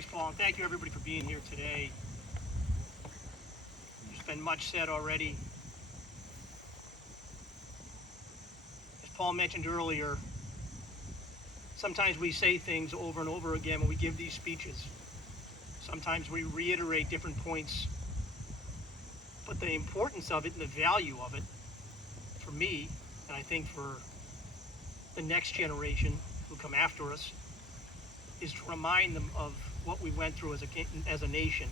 Thanks, Paul, and thank you everybody for being here today. There's been much said already. As Paul mentioned earlier, sometimes we say things over and over again when we give these speeches. Sometimes we reiterate different points, but the importance of it and the value of it, for me, and I think for the next generation who come after us, is to remind them of what we went through as a nation,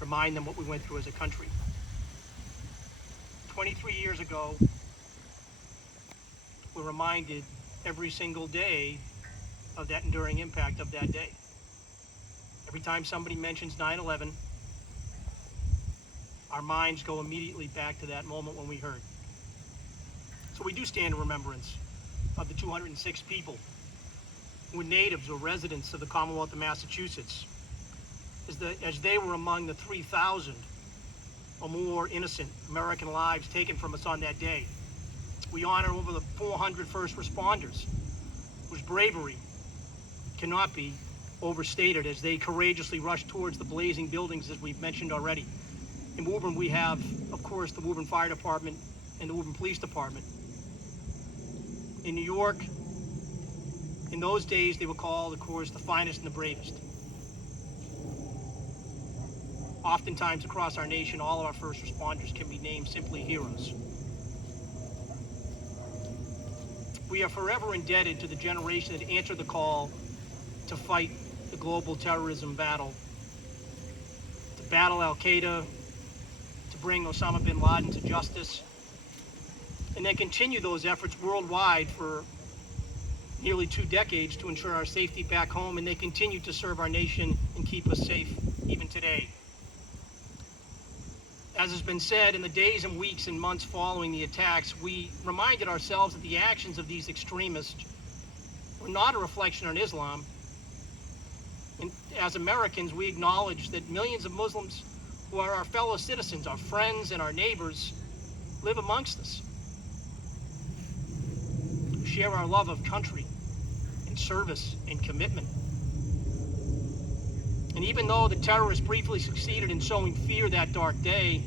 remind them what we went through as a country. 23 years ago, we're reminded every single day of that enduring impact of that day. Every time somebody mentions 9/11, our minds go immediately back to that moment when we heard. So we do stand in remembrance of the 206 people who were natives or residents of the Commonwealth of Massachusetts, as they were among the 3,000 or more innocent American lives taken from us on that day. We honor over the 400 first responders whose bravery cannot be overstated as they courageously rushed towards the blazing buildings, as we've mentioned already. In Woburn, we have, of course, the Woburn Fire Department and the Woburn Police Department. In New York, in those days, they were called, of course, the finest and the bravest. Oftentimes across our nation, all of our first responders can be named simply heroes. We are forever indebted to the generation that answered the call to fight the global terrorism battle, to battle Al-Qaeda, to bring Osama bin Laden to justice, and then continue those efforts worldwide for nearly 2 decades to ensure our safety back home, and they continue to serve our nation and keep us safe even today. As has been said, in the days and weeks and months following the attacks, we reminded ourselves that the actions of these extremists were not a reflection on Islam. And as Americans, we acknowledge that millions of Muslims who are our fellow citizens, our friends and our neighbors, live amongst us, who share our love of country and service and commitment. And even though the terrorists briefly succeeded in sowing fear that dark day,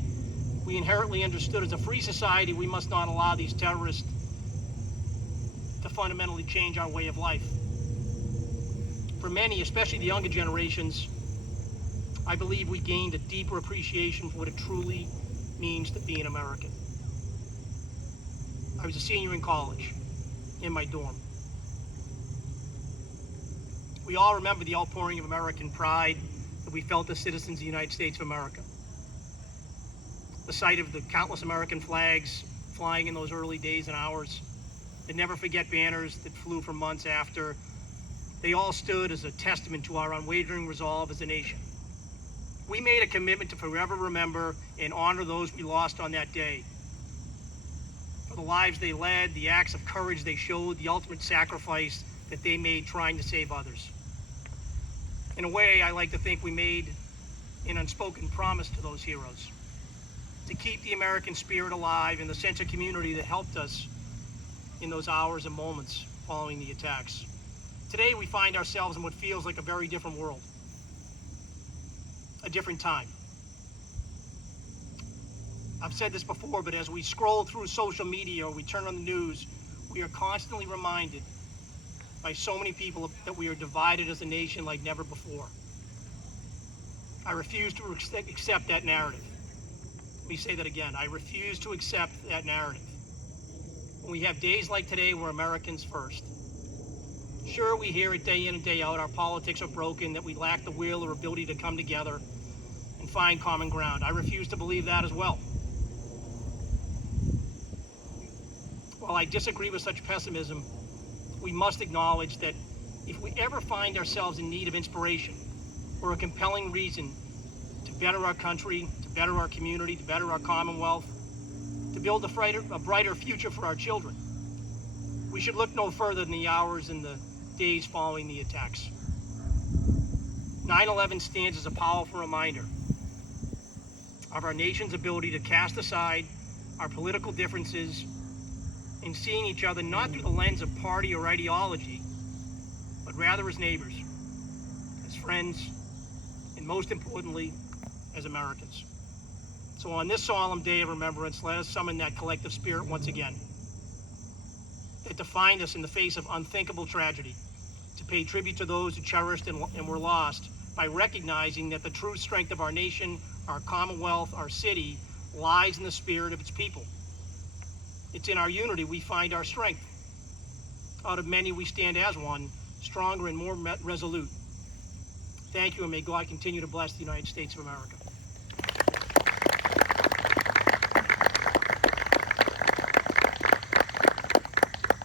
we inherently understood as a free society we must not allow these terrorists to fundamentally change our way of life. For many, especially the younger generations, I believe we gained a deeper appreciation for what it truly means to be an American. I was a senior in college, in my dorm. We all remember the outpouring of American pride that we felt as citizens of the United States of America. The sight of the countless American flags flying in those early days and hours, the never forget banners that flew for months after, they all stood as a testament to our unwavering resolve as a nation. We made a commitment to forever remember and honor those we lost on that day, for the lives they led, the acts of courage they showed, the ultimate sacrifice that they made trying to save others. In a way, I like to think we made an unspoken promise to those heroes, to keep the American spirit alive and the sense of community that helped us in those hours and moments following the attacks. Today, we find ourselves in what feels like a very different world, a different time. I've said this before, but as we scroll through social media or we turn on the news, we are constantly reminded by so many people that we are divided as a nation like never before. I refuse to accept that narrative. Let me say that again. I refuse to accept that narrative. When we have days like today, we're Americans first. Sure, we hear it day in and day out, our politics are broken, that we lack the will or ability to come together and find common ground. I refuse to believe that as well. While I disagree with such pessimism, we must acknowledge that if we ever find ourselves in need of inspiration or a compelling reason to better our country, to better our community, to better our Commonwealth, to build a brighter future for our children, we should look no further than the hours and the days following the attacks. 9/11 stands as a powerful reminder of our nation's ability to cast aside our political differences and seeing each other not through the lens of party or ideology, but rather as neighbors, as friends, and most importantly, as Americans. So on this solemn day of remembrance, let us summon that collective spirit once again, that defined us in the face of unthinkable tragedy, to pay tribute to those who cherished and were lost by recognizing that the true strength of our nation, our Commonwealth, our city, lies in the spirit of its people. It's in our unity we find our strength. Out of many we stand as one, stronger and more resolute. Thank you, and may God continue to bless the United States of America.